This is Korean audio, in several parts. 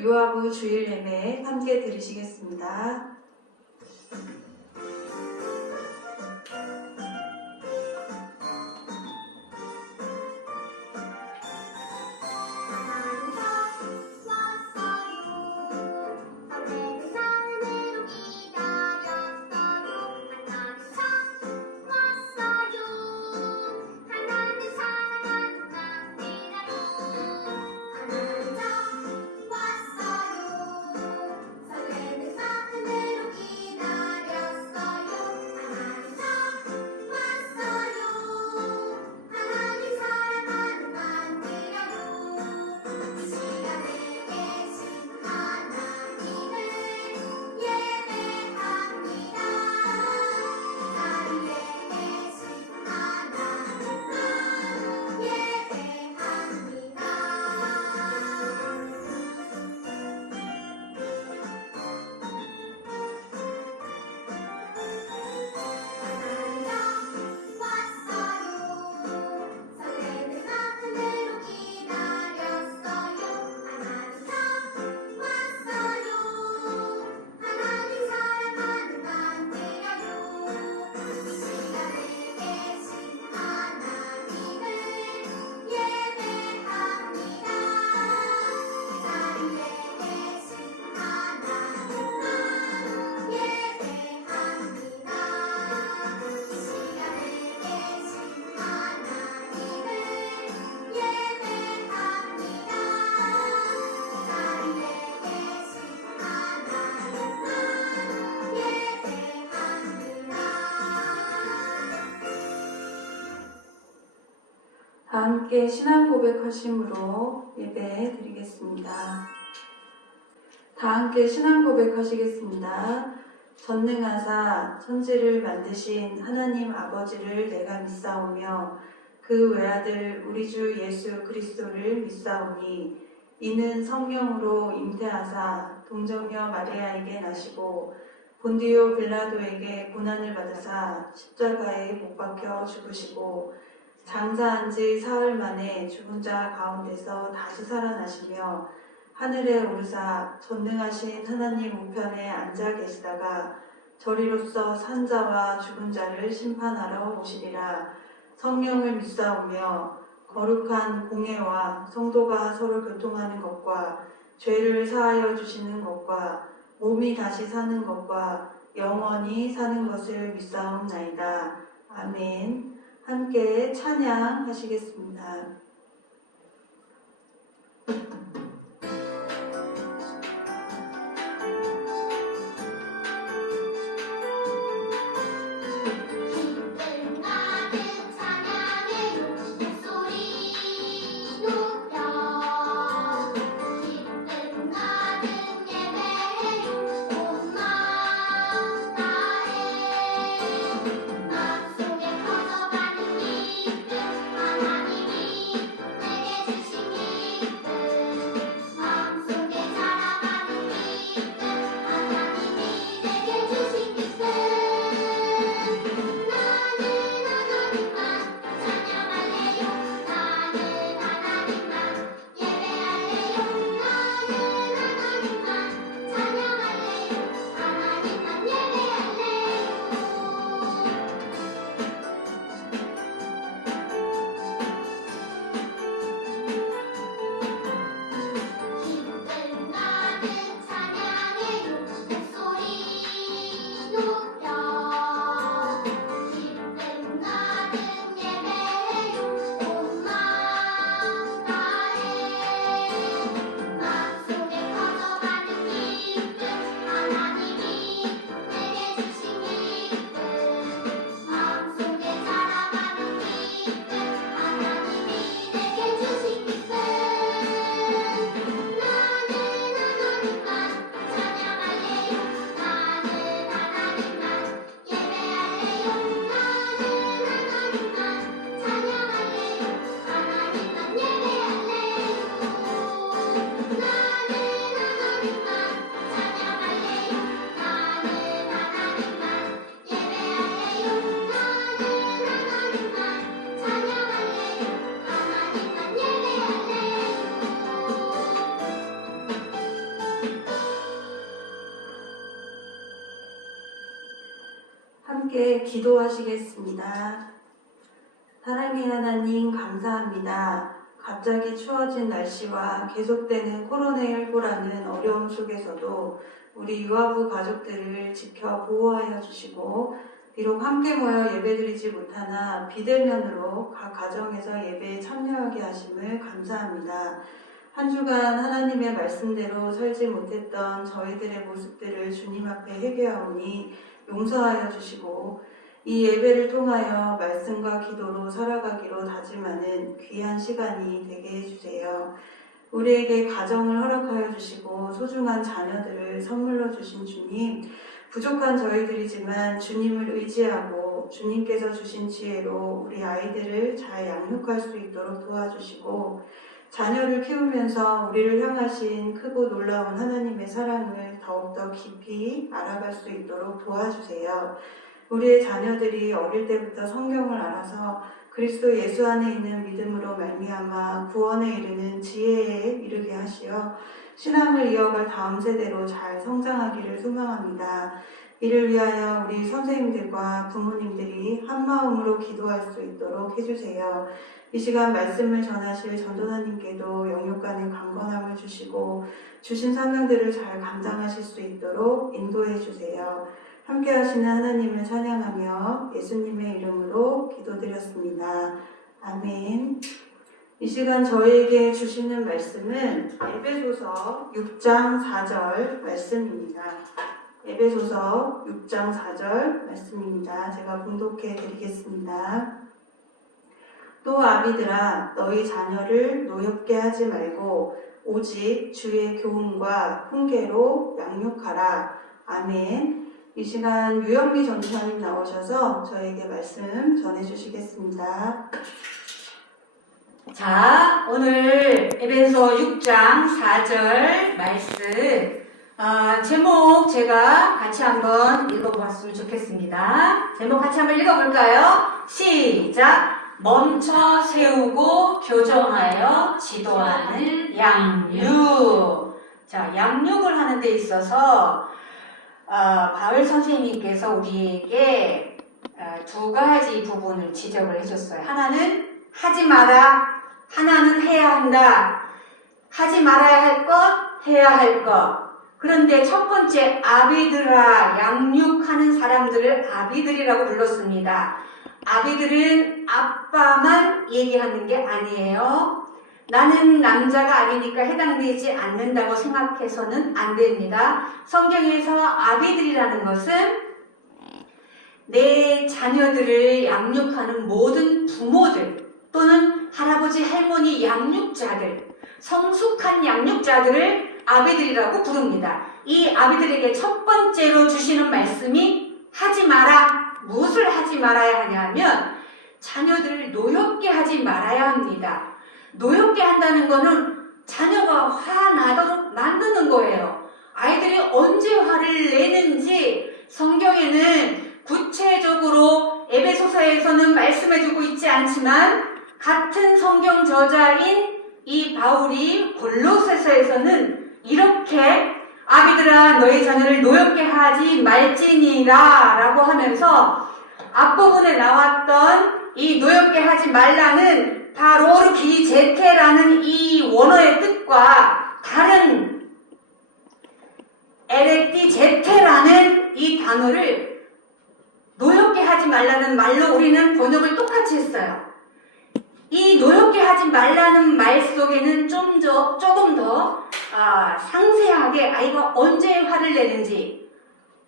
유아부 주일 예배 함께 들으시겠습니다. 다 함께 신앙 고백하심으로 예배 드리겠습니다. 다 함께 신앙 고백하시겠습니다. 전능하사 천지를 만드신 하나님 아버지를 내가 믿사오며 그 외아들 우리 주 예수 그리스도를 믿사오니 이는 성령으로 잉태하사 동정녀 마리아에게 나시고 본디오 빌라도에게 고난을 받으사 십자가에 못 박혀 죽으시고 장사한 지 사흘 만에 죽은 자 가운데서 다시 살아나시며 하늘에 오르사 전능하신 하나님 우편에 앉아 계시다가 저리로서 산 자와 죽은 자를 심판하러 오시리라. 성령을 믿사오며 거룩한 공회와 성도가 서로 교통하는 것과 죄를 사하여 주시는 것과 몸이 다시 사는 것과 영원히 사는 것을 믿사옵나이다. 아멘. 함께 찬양하시겠습니다. 하나님이 함께 기도하시겠습니다. 사랑의 하나님 감사합니다. 갑자기 추워진 날씨와 계속되는 코로나19라는 어려움 속에서도 우리 유아부 가족들을 지켜 보호하여 주시고 비록 함께 모여 예배드리지 못하나 비대면으로 각 가정에서 예배에 참여하게 하심을 감사합니다. 한 주간 하나님의 말씀대로 살지 못했던 저희들의 모습들을 주님 앞에 회개하오니 용서하여 주시고 이 예배를 통하여 말씀과 기도로 살아가기로 다짐하는 귀한 시간이 되게 해주세요. 우리에게 가정을 허락하여 주시고 소중한 자녀들을 선물로 주신 주님, 부족한 저희들이지만 주님을 의지하고 주님께서 주신 지혜로 우리 아이들을 잘 양육할 수 있도록 도와주시고 자녀를 키우면서 우리를 향하신 크고 놀라운 하나님의 사랑을 더욱더 깊이 알아갈 수 있도록 도와주세요. 우리의 자녀들이 어릴 때부터 성경을 알아서 그리스도 예수 안에 있는 믿음으로 말미암아 구원에 이르는 지혜에 이르게 하시어 신앙을 이어갈 다음 세대로 잘 성장하기를 소망합니다. 이를 위하여 우리 선생님들과 부모님들이 한마음으로 기도할 수 있도록 해주세요. 이 시간 말씀을 전하실 전도사님께도 영육간의 강건함을 주시고 주신 사명들을 잘 감당하실 수 있도록 인도해 주세요. 함께 하시는 하나님을 찬양하며 예수님의 이름으로 기도드렸습니다. 아멘. 이 시간 저희에게 주시는 말씀은 에베소서 6장 4절 말씀입니다. 에베소서 6장 4절 말씀입니다. 제가 봉독해 드리겠습니다. 또 아비들아 너희 자녀를 노엽게 하지 말고 오직 주의 교훈과 훈계로 양육하라. 아멘. 이 시간 유영미 전도사님 나오셔서 저에게 말씀 전해주시겠습니다. 자, 오늘 에베소 6장 4절 말씀 제목 제가 같이 한번 읽어보았으면 좋겠습니다. 제목 같이 한번 읽어볼까요? 시작! 멈춰 세우고 교정하여 지도하는 양육. 자, 양육을 하는 데 있어서 바울 선생님께서 우리에게 두 가지 부분을 지적을 해줬어요. 하나는 하지 마라, 하나는 해야 한다. 하지 말아야 할 것, 해야 할 것. 그런데 첫 번째 아비들아, 양육하는 사람들을 아비들이라고 불렀습니다. 아비들은 아빠만 얘기하는 게 아니에요. 나는 남자가 아니니까 해당되지 않는다고 생각해서는 안 됩니다. 성경에서 아비들이라는 것은 내 자녀들을 양육하는 모든 부모들 또는 할아버지, 할머니 양육자들, 성숙한 양육자들을 아비들이라고 부릅니다. 이 아비들에게 첫 번째로 주시는 말씀이 하지 마라. 무엇을 하지 말아야 하냐면 자녀들을 노엽게 하지 말아야 합니다. 노엽게 한다는 거는 자녀가 화나도록 만드는 거예요. 아이들이 언제 화를 내는지 성경에는 구체적으로 에베소서에서는 말씀해주고 있지 않지만 같은 성경 저자인 이 바울이 골로새서에서는 이렇게 아비들아 너희 자녀를 노엽게 하지 말지니라 라고 하면서 앞부분에 나왔던 이 노엽게 하지 말라는 바로 기제테라는 이 원어의 뜻과 다른 에레티제테라는 이 단어를 노엽게 하지 말라는 말로 우리는 번역을 똑같이 했어요. 이 노엽게 하지 말라는 말 속에는 조금 더 상세하게 아이가 언제 화를 내는지,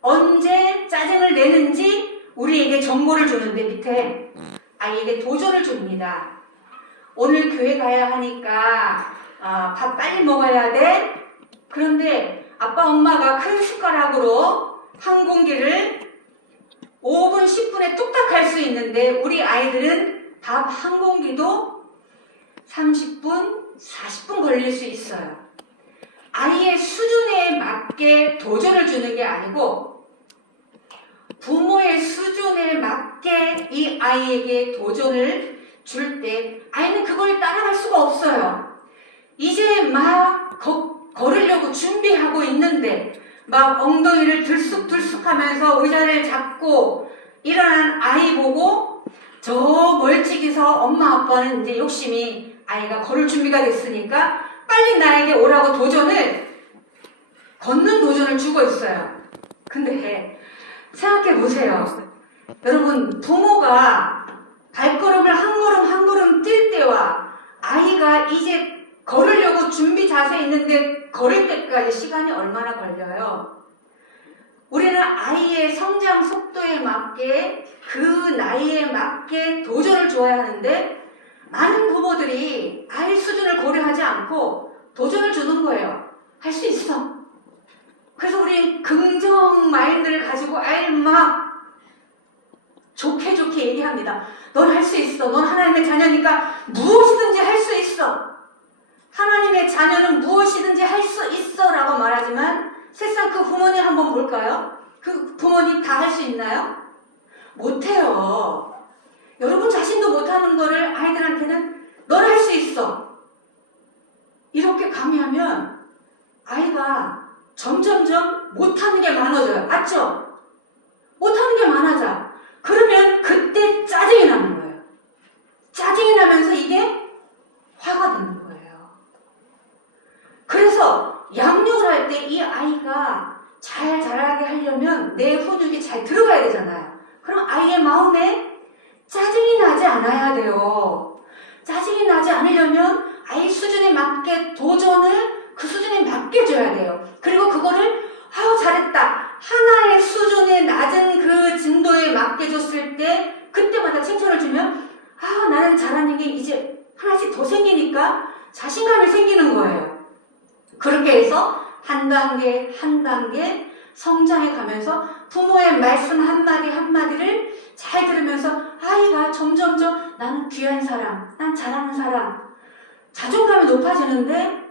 언제 짜증을 내는지 우리에게 정보를 주는데 밑에 아이에게 도전을 줍니다. 오늘 교회 가야 하니까 밥 빨리 먹어야 돼. 그런데 아빠 엄마가 큰 숟가락으로 한 공기를 5분 10분에 뚝딱 할 수 있는데 우리 아이들은 밥 한 공기도 30분 40분 걸릴 수 있어요. 아이의 수준에 맞게 도전을 주는 게 아니고 부모의 수준에 맞게 이 아이에게 도전을 줄 때 아이는 그걸 따라갈 수가 없어요. 이제 막 걸으려고 준비하고 있는데 막 엉덩이를 들쑥들쑥 하면서 의자를 잡고 일어나는 아이 보고 저 멀찍이서 엄마 아빠는 이제 욕심이 아이가 걸을 준비가 됐으니까 빨리 나에게 오라고 걷는 도전을 주고 있어요. 근데 생각해 보세요. 여러분, 부모가 발걸음을 한 걸음 한 걸음 뛸 때와 아이가 이제 걸으려고 준비 자세에 있는데 걸을 때까지 시간이 얼마나 걸려요? 우리는 아이의 성장 속도에 맞게 그 나이에 맞게 도전을 줘야 하는데 많은 부모들이 아이 수준을 고려하지 않고 도전을 주는 거예요. 할 수 있어. 그래서 우리는 긍정 마인드를 가지고 아이를 막 좋게 얘기합니다. 넌 할 수 있어. 넌 하나님의 자녀니까 무엇이든지 할 수 있어. 하나님의 자녀는 무엇이든지 할 수 있어 라고 말하지만 세상 그 부모님 한번 볼까요? 그 부모님 다 할 수 있나요? 못해요. 여러분 자신도 못하는 거를 아이들한테는 넌 할 수 있어. 이렇게 강요하면 아이가 점점점 못하는 게 많아져요. 맞죠? 못하는 게 많아져. 그러면 그때 짜증이 나는 거예요. 짜증이 나면서 이게 화가 되는 거예요. 그래서 양육을 할 때 이 아이가 잘 자라게 하려면 내 훈육이 잘 들어가야 되잖아요. 그럼 아이의 마음에 짜증이 나지 않아야 돼요. 짜증이 나지 않으려면 아이 수준에 맞게 도전을 그 수준에 맞게 줘야 돼요. 그리고 그거를 잘했다. 하나의 수준에 낮은 그 진도에 맞게 줬을 때 그때마다 칭찬을 주면 나는 잘하는 게 이제 하나씩 더 생기니까 자신감이 생기는 거예요. 그렇게 해서 한 단계 한 단계 성장해 가면서 부모의 말씀 한마디 한마디를 잘 들으면서 아이가 점점점 나는 귀한 사람, 난 잘하는 사람, 자존감이 높아지는데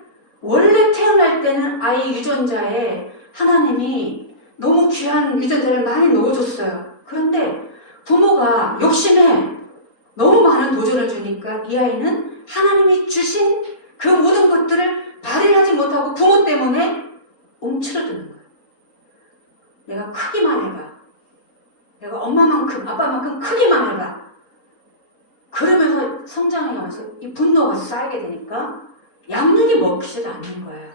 원래 태어날 때는 아이 유전자에 하나님이 너무 귀한 유전자를 많이 넣어줬어요. 그런데 부모가 욕심에 너무 많은 도전을 주니까 이 아이는 하나님이 주신 그 모든 것들을 발휘하지 못하고 부모 때문에 움츠러드는 거예요. 내가 크기만 해봐. 내가 엄마만큼 아빠만큼 크기만 해봐. 그러면서 성장해 가면서 이 분노가 쌓이게 되니까 양육이 먹히지도 않는 거예요.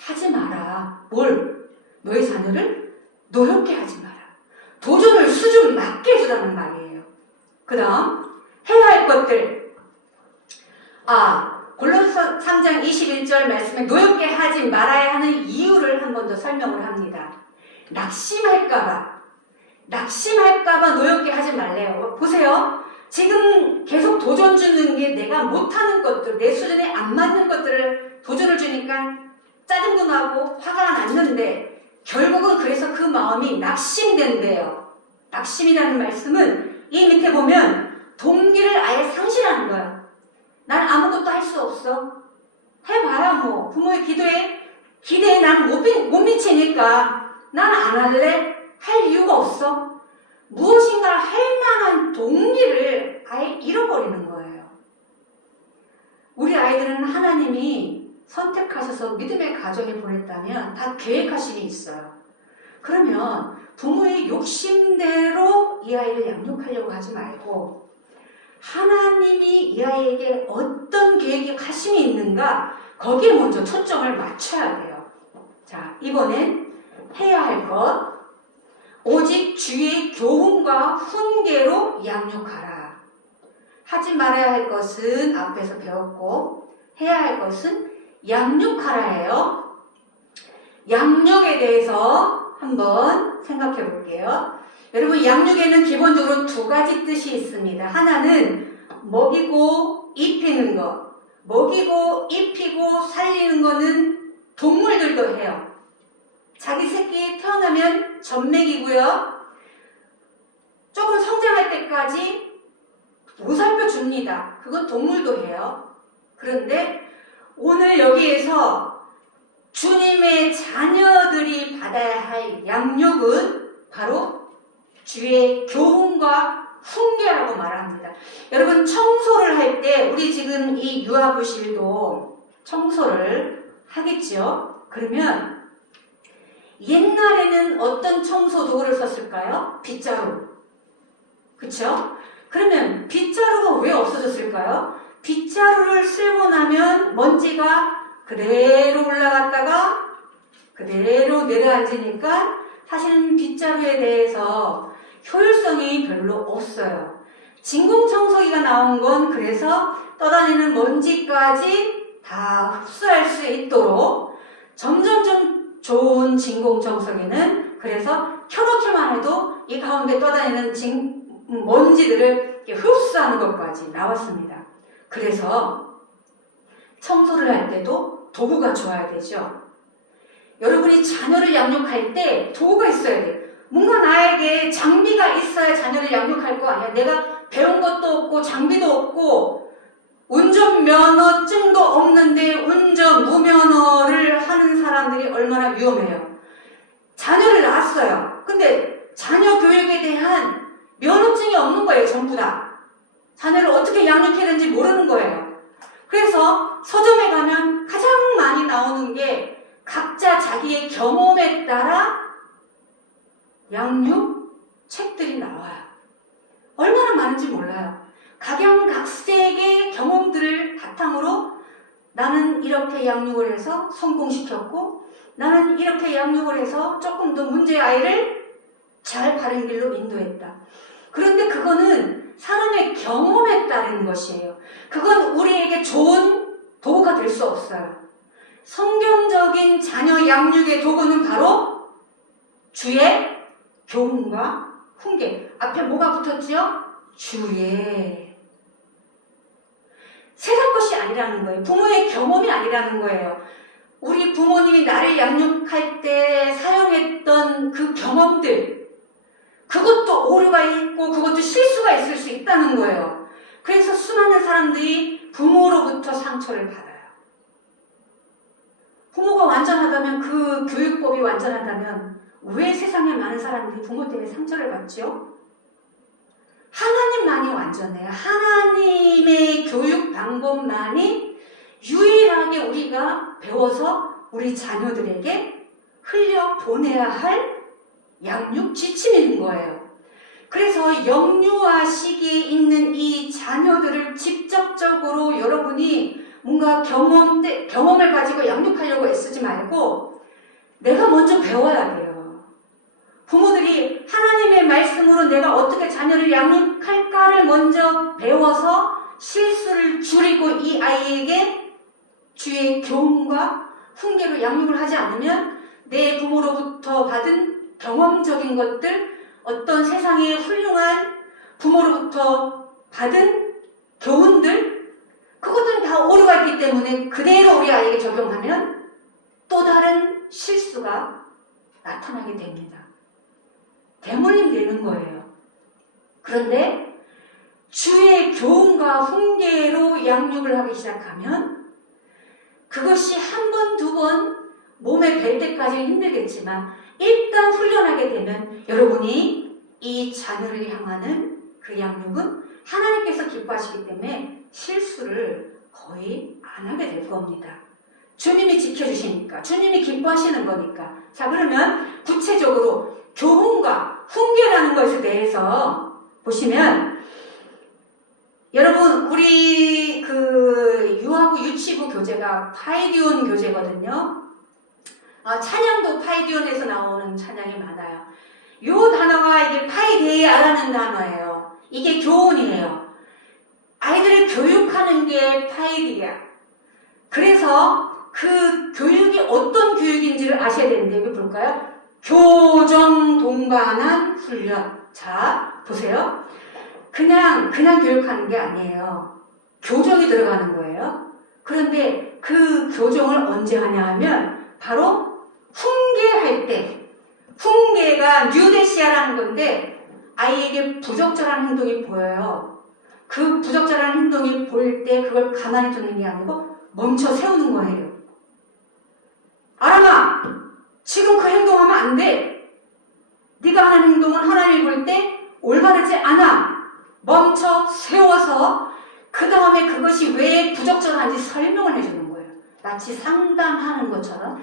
하지 마라. 뭘? 너의 자녀를 노력게 하지 마라. 도전을 수준 맞게 해주라는 말이에요. 그 다음 해야 할 것들. 골로새 3장 21절 말씀에 노엽게 하지 말아야 하는 이유를 한 번 더 설명을 합니다. 낙심할까봐 노엽게 하지 말래요. 보세요. 지금 계속 도전 주는 게 내가 못하는 것들, 내 수준에 안 맞는 것들을 도전을 주니까 짜증도 나고 화가 났는데 결국은 그래서 그 마음이 낙심된대요. 낙심이라는 말씀은 이 밑에 보면 동기를 아예 상실하는 거예요. 난 아무것도 할 수 없어. 해봐야 뭐 부모의 기대에 난 못 미치니까 난 안 할래. 할 이유가 없어. 무엇인가 할 만한 동기를 아예 잃어버리는 거예요. 우리 아이들은 하나님이 선택하셔서 믿음의 가정에 보냈다면 다 계획하심이 있어요. 그러면 부모의 욕심대로 이 아이를 양육하려고 하지 말고 하나님이 이 아이에게 어떤 계획하심이 있는가 거기에 먼저 초점을 맞춰야 돼요. 자, 이번엔 해야 할 것. 오직 주의 교훈과 훈계로 양육하라. 하지 말아야 할 것은 앞에서 배웠고 해야 할 것은 양육하라예요. 양육에 대해서 한번 생각해 볼게요. 여러분, 양육에는 기본적으로 두 가지 뜻이 있습니다. 하나는 먹이고 입히는 것. 먹이고 입히고 살리는 거는 동물들도 해요. 자기 새끼 태어나면 젖먹이고요. 조금 성장할 때까지 보살펴 줍니다. 그건 동물도 해요. 그런데 오늘 여기에서 주님의 자녀들이 받아야 할 양육은 바로 주의 교훈과 훈계라고 말합니다. 여러분, 청소를 할 때 우리 지금 이 유아부실도 청소를 하겠죠? 그러면 옛날에는 어떤 청소 도구를 썼을까요? 빗자루. 그쵸? 그러면 빗자루가 왜 없어졌을까요? 빗자루를 쓸고 나면 먼지가 그대로 올라갔다가 그대로 내려앉으니까 사실은 빗자루에 대해서 효율성이 별로 없어요. 진공청소기가 나온 건 그래서 떠다니는 먼지까지 다 흡수할 수 있도록 점점점 좋은 진공청소기는 그래서 켜놓기만 해도 이 가운데 떠다니는 먼지들을 흡수하는 것까지 나왔습니다. 그래서 청소를 할 때도 도구가 좋아야 되죠. 여러분이 자녀를 양육할 때 도구가 있어야 돼. 뭔가 나에게 장비가 있어야 자녀를 양육할 거 아니야. 내가 배운 것도 없고 장비도 없고 운전면허증도 없는데 운전 무면허를 하는 사람들이 얼마나 위험해요. 자녀를 낳았어요. 근데 자녀 교육에 대한 면허증이 없는 거예요. 전부 다. 자녀를 어떻게 양육해야 되는지 모르는 거예요. 그래서 서점에 가면 가장 많이 나오는 게 각자 자기의 경험에 따라 양육 책들이 나와요. 얼마나 많은지 몰라요. 각양각색의 경험들을 바탕으로 나는 이렇게 양육을 해서 성공시켰고 나는 이렇게 양육을 해서 조금 더 문제의 아이를 잘 바른 길로 인도했다. 그런데 그거는 사람의 경험에 따른 것이에요. 그건 우리에게 좋은 도구가 될 수 없어요. 성경적인 자녀 양육의 도구는 바로 주의 교훈과 훈계. 앞에 뭐가 붙었지요? 주의. 세상 것이 아니라는 거예요. 부모의 경험이 아니라는 거예요. 우리 부모님이 나를 양육할 때 사용했던 그 경험들, 그것도 오류가 있고 그것도 실수가 있을 수 있다는 거예요. 그래서 수많은 사람들이 부모로부터 상처를 받아요. 부모가 완전하다면, 그 교육법이 완전하다면 왜 세상에 많은 사람들이 부모 때문에 상처를 받죠? 하나님만이 완전해요. 하나님의 교육 방법만이 유일하게 우리가 배워서 우리 자녀들에게 흘려보내야 할 양육 지침인 거예요. 그래서 영유아 시기에 있는 이 자녀들을 직접적으로 여러분이 뭔가 경험을 가지고 양육하려고 애쓰지 말고 내가 먼저 배워야 돼요. 부모들이 하나님의 말씀으로 내가 어떻게 자녀를 양육할까를 먼저 배워서 실수를 줄이고 이 아이에게 주의 교훈과 훈계로 양육을 하지 않으면 내 부모로부터 받은 경험적인 것들, 어떤 세상의 훌륭한 부모로부터 받은 교훈들, 그것들은 다 오류가 있기 때문에 그대로 우리 아이에게 적용하면 또 다른 실수가 나타나게 됩니다. 대물림 되는 거예요. 그런데 주의 교훈과 훈계로 양육을 하기 시작하면 그것이 한 번, 두 번 몸에 뵐 때까지는 힘들겠지만 일단 훈련하게 되면 여러분이 이 자녀를 향하는 그 양육은 하나님께서 기뻐하시기 때문에 실수를 거의 안 하게 될 겁니다. 주님이 지켜주시니까, 주님이 기뻐하시는 거니까. 자, 그러면 구체적으로 교훈과 훈계라는 것에 대해서 보시면 여러분, 우리 그 유아부 유치부 교재가 파이디온 교재거든요. 찬양도 파이디온에서 나오는 찬양이 많아요. 요 단어가 이게 파이데이아라는 단어예요. 이게 교훈이에요. 아이들을 교육하는 게 파이디야. 그래서 그 교육이 어떤 교육인지를 아셔야 되는데, 여기 볼까요? 교정 동반한 훈련. 자, 보세요. 그냥 교육하는 게 아니에요. 교정이 들어가는 거예요. 그런데 그 교정을 언제 하냐 하면 바로 훈계할 때, 훈계가 뉴데시아라는 건데 아이에게 부적절한 행동이 보여요. 그 부적절한 행동이 보일 때 그걸 가만히 두는 게 아니고 멈춰 세우는 거예요. 아람아, 지금 그 행동하면 안 돼. 네가 하는 행동은 하나님이 볼 때 올바르지 않아. 멈춰 세워서 그 다음에 그것이 왜 부적절한지 설명을 해주는 거예요. 마치 상담하는 것처럼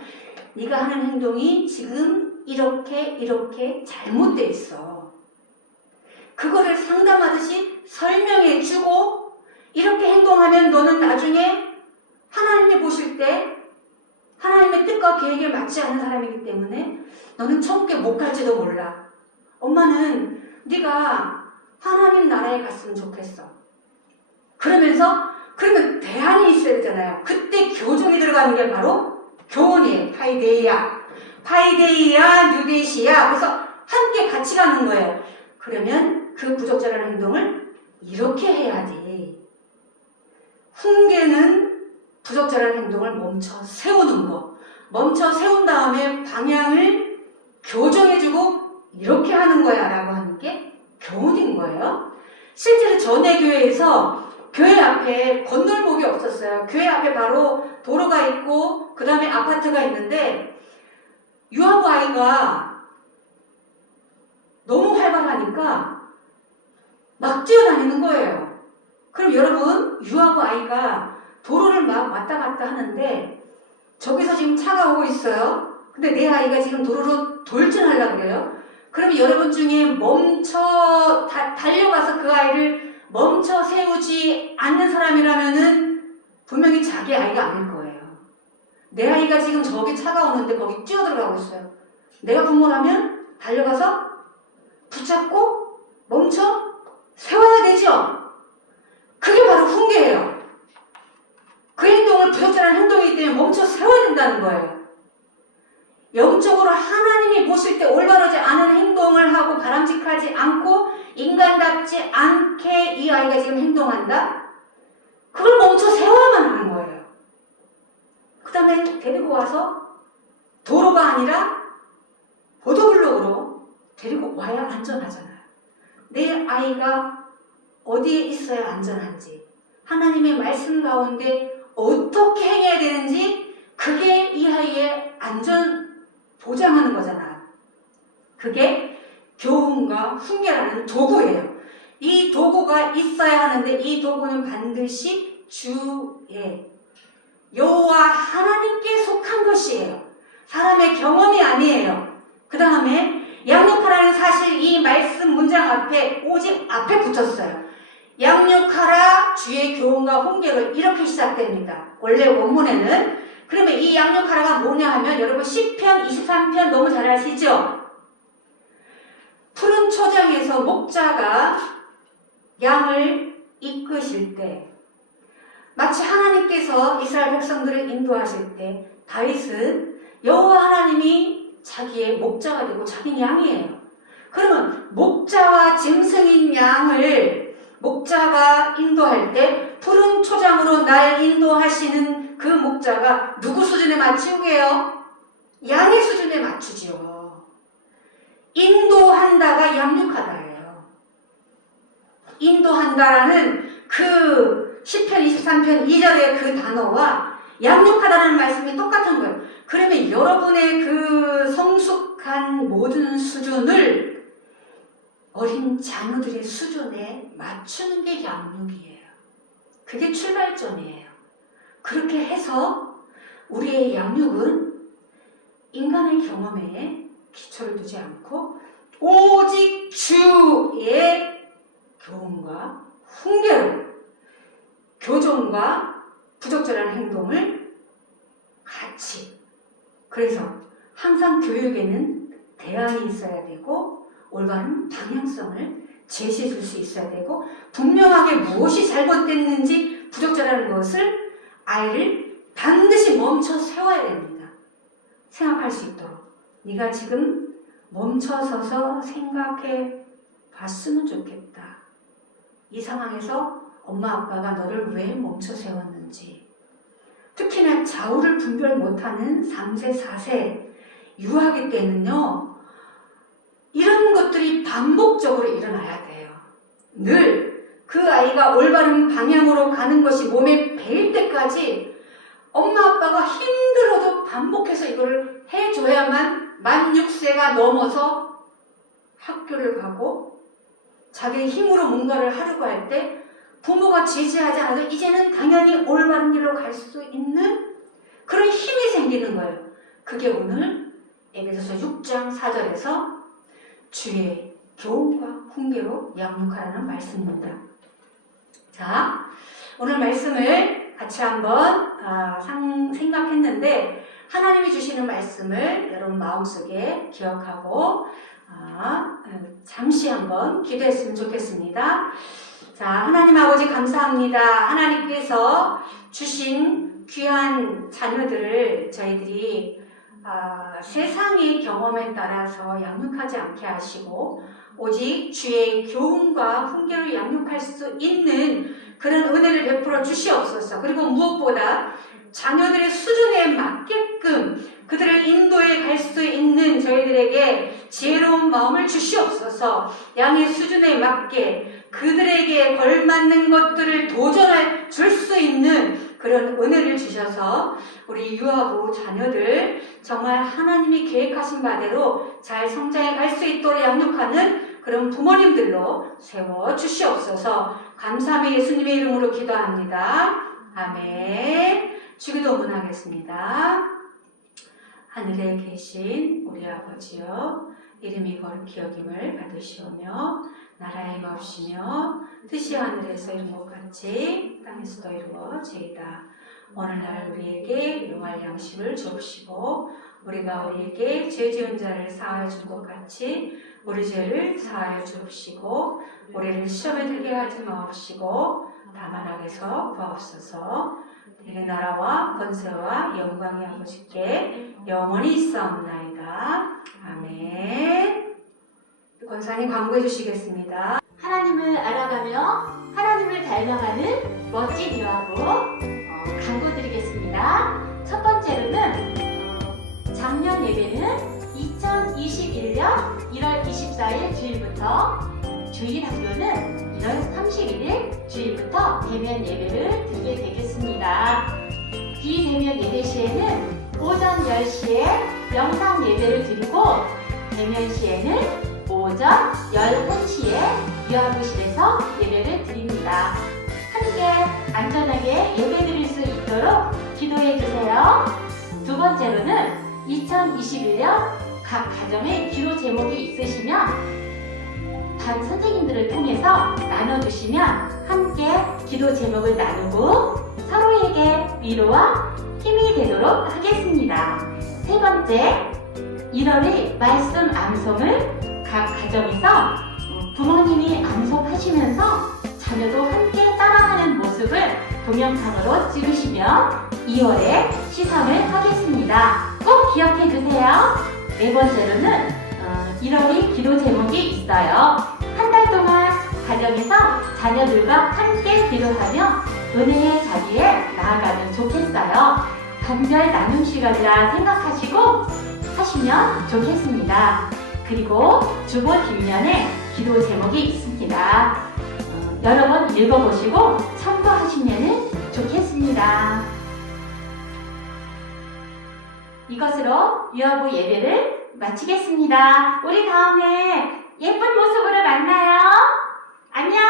네가 하는 행동이 지금 이렇게 잘못돼 있어. 그거를 상담하듯이 설명해주고 이렇게 행동하면 너는 나중에 하나님이 보실 때 하나님의 뜻과 계획에 맞지 않는 사람이기 때문에 너는 천국에 못 갈지도 몰라. 엄마는 네가 하나님 나라에 갔으면 좋겠어. 그러면 대안이 있어야 되잖아요. 그때 교정이 들어가는 게 바로 교훈이에요. 파이데이아, 뉴데시아. 그래서 함께 같이 가는 거예요. 그러면 그 부적절한 행동을 이렇게 해야지. 훈계는 부적절한 행동을 멈춰 세우는 거. 멈춰 세운 다음에 방향을 교정해주고 이렇게 하는 거야 라고 하는 게 교훈인 거예요. 실제로 전에 교회에서 교회 앞에 건널목이 없었어요. 교회 앞에 바로 도로가 있고 그 다음에 아파트가 있는데 유아부 아이가 너무 활발하니까 막 뛰어다니는 거예요. 그럼 여러분 유아부 아이가 도로를 막 왔다 갔다 하는데 저기서 지금 차가 오고 있어요. 근데 내 아이가 지금 도로로 돌진하려고 그래요. 그러면 여러분 중에 달려가서 그 아이를 멈춰 세우지 않는 사람이라면은 분명히 자기 아이가 아닐 거예요. 내 아이가 지금 저기 차가 오는데 거기 뛰어들어가고 있어요. 내가 부모라면 달려가서 붙잡고 멈춰 세워야 되죠. 그게 바로 훈계예요. 그 행동을 부적절한 행동이기 때문에 멈춰 세워야 된다는 거예요. 영적으로 하나님이 보실 때 올바르지 않은 행동을 하고 바람직하지 않고 인간답지 않게 이 아이가 지금 행동한다? 그걸 멈춰 세워야만 하는 거예요. 그 다음에 데리고 와서 도로가 아니라 보도블록으로 데리고 와야 안전하잖아요. 내 아이가 어디에 있어야 안전한지, 하나님의 말씀 가운데 어떻게 행해야 되는지, 그게 이 아이의 안전 보장하는 거잖아요. 그게 교훈과 훈계라는 도구예요. 이 도구가 있어야 하는데 이 도구는 반드시 주의 여호와 하나님께 속한 것이에요. 사람의 경험이 아니에요. 그 다음에 양육하라는 사실 이 말씀 문장 앞에 오직 앞에 붙었어요. 양육하라 주의 교훈과 훈계로 이렇게 시작됩니다. 원래 원문에는. 그러면 이 양육하라가 뭐냐 하면 여러분 시편 23편 너무 잘 아시죠? 푸른 초장에서 목자가 양을 이끄실 때 마치 하나님께서 이스라엘 백성들을 인도하실 때 다윗은 여호와 하나님이 자기의 목자가 되고 자기는 양이에요. 그러면 목자와 짐승인 양을 목자가 인도할 때 푸른 초장으로 날 인도하시는 그 목자가 누구 수준에 맞추게요? 양의 수준에 맞추지요. 인도한다가 양육하다예요. 인도한다라는 그 시편 23편 2절의 그 단어와 양육하다는 말씀이 똑같은 거예요. 그러면 여러분의 그 성숙한 모든 수준을 어린 자녀들의 수준에 맞추는 게 양육이에요. 그게 출발점이에요. 그렇게 해서 우리의 양육은 인간의 경험에 기초를 두지 않고 오직 주의 교훈과 훈계로 교정과 부적절한 행동을 같이. 그래서 항상 교육에는 대안이 있어야 되고 올바른 방향성을 제시해 줄 수 있어야 되고 분명하게 무엇이 잘못됐는지 부적절한 것을 아이를 반드시 멈춰 세워야 됩니다. 생각할 수 있도록. 네가 지금 멈춰서서 생각해 봤으면 좋겠다. 이 상황에서 엄마 아빠가 너를 왜 멈춰 세웠는지. 특히나 좌우를 분별 못하는 3세, 4세 유아기 때는요. 이런 것들이 반복적으로 일어나야 돼요. 늘 그 아이가 올바른 방향으로 가는 것이 몸에 배일 때까지 엄마 아빠가 힘들어도 반복해서 이걸 해줘야만 만 6세가 넘어서 학교를 가고 자기 힘으로 뭔가를 하려고 할 때 부모가 지지하지 않아도 이제는 당연히 올바른 길로 갈 수 있는 그런 힘이 생기는 거예요. 그게 오늘 에베소서 6장 4절에서 주의 교훈과 훈계로 양육하라는 말씀입니다. 자, 오늘 말씀을 같이 한번 생각했는데 하나님이 주시는 말씀을 여러분 마음속에 기억하고 잠시 한번 기도했으면 좋겠습니다. 자, 하나님 아버지 감사합니다. 하나님께서 주신 귀한 자녀들을 저희들이 세상의 경험에 따라서 양육하지 않게 하시고 오직 주의 교훈과 훈계로 양육할 수 있는 그런 은혜를 베풀어 주시옵소서. 그리고 무엇보다 자녀들의 수준에 맞게끔 그들을 인도해 갈 수 있는 저희들에게 지혜로운 마음을 주시옵소서. 양의 수준에 맞게 그들에게 걸맞는 것들을 도전해 줄 수 있는 그런 은혜를 주셔서 우리 유아부 자녀들 정말 하나님이 계획하신 바대로 잘 성장해 갈 수 있도록 양육하는 그런 부모님들로 세워 주시옵소서. 감사함의 예수님의 이름으로 기도합니다. 아멘. 주기도문 하겠습니다. 하늘에 계신 우리 아버지여, 이름이 거룩히 여김을 받으시오며 나라의 맙시며 뜻이 하늘에서 이룬 것 같이 땅에서도 이루어지이다. 오늘날 우리에게 용할 양식을 주옵시고 우리가 우리에게 죄 지은 자를 사하여 준 것 같이 우리 죄를 사하여 주옵시고 우리를 시험에 들게 하지 마옵시고 다만 악에서 구하옵소서. 이 나라와 권세와 영광이 아버지께 영원히 있사옵나이다. 아멘. 권사님 광고해 주시겠습니다. 하나님을 알아가며 하나님을 닮아가는 멋진 유아부 광고 드리겠습니다. 첫 번째로는 작년 예배는 2021년 1월 24일 주일부터 주일 학교는 1월 31일 주일부터 대면 예배를 드리게 되겠습니다. 비대면 예배 시에는 오전 10시에 영상 예배를 드리고 대면 시에는 오전 11시에 유아부실에서 예배를 드립니다. 함께 안전하게 예배 드릴 수 있도록 기도해 주세요. 두 번째로는 2021년 각 가정에 기도 제목이 있으시면 반 선생님들을 통해서 나눠주시면 함께 기도 제목을 나누고 서로에게 위로와 힘이 되도록 하겠습니다. 세 번째, 1월의 말씀 암송을 각 가정에서 부모님이 암송하시면서 자녀도 함께 따라하는 모습을 동영상으로 찍으시면 2월에 시상을 하겠습니다. 꼭 기억해 주세요. 네 번째로는 1월이 기도 제목이 있어요. 한 달 동안 가정에서 자녀들과 함께 기도하며 은혜의 자리에 나아가면 좋겠어요. 단별 나눔 시간이라 생각하시고 하시면 좋겠습니다. 그리고 주보 뒷면에 기도 제목이 있습니다. 여러 번 읽어보시고 참고하시면 좋겠습니다. 이것으로 유아부 예배를 마치겠습니다. 우리 다음에 예쁜 모습으로 만나요. 안녕.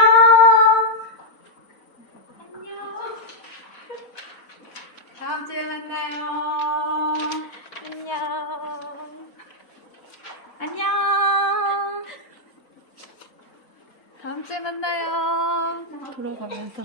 다음 주에 만나요. 안녕. 안녕. 다음 주에 만나요. 돌아가면서